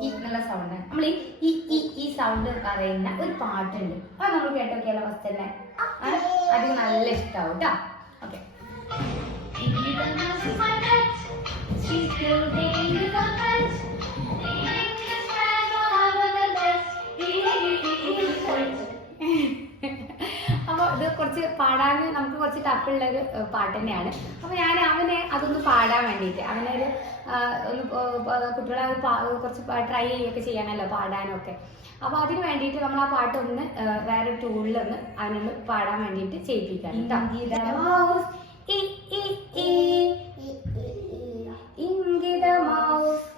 ഈ എന്നുള്ള സൗണ്ട്. നമ്മൾ ഈ സൗണ്ട് പറയുന്ന ഒരു പാട്ടുണ്ട്, അത് നമ്മൾ കേട്ടോക്കിയാലോ ഫസ്റ്റ് തന്നെ? അത് നല്ല ഇഷ്ടാവും കേട്ടോ. ഓക്കെ. അപ്പോൾ ഇത് കുറച്ച് പാടാൻ നമുക്ക് കുറച്ച് ടഫുള്ളൊരു പാട്ട് തന്നെയാണ്. അപ്പോൾ ഞാൻ അവനെ അതൊന്ന് പാടാൻ വേണ്ടിയിട്ട്, അവനൊരു ഒന്ന് കുട്ടികളെ കുറച്ച് ട്രൈ ചെയ്യുകയൊക്കെ ചെയ്യാനല്ലോ പാടാനൊക്കെ. അപ്പോൾ അതിന് വേണ്ടിയിട്ട് നമ്മൾ ആ പാട്ടൊന്ന് വേറെ ടൂളിലൊന്ന് അവനൊന്ന് പാടാൻ വേണ്ടിയിട്ട് ചെയ്യിപ്പിക്കാം. ഇംഗിത മൗസ്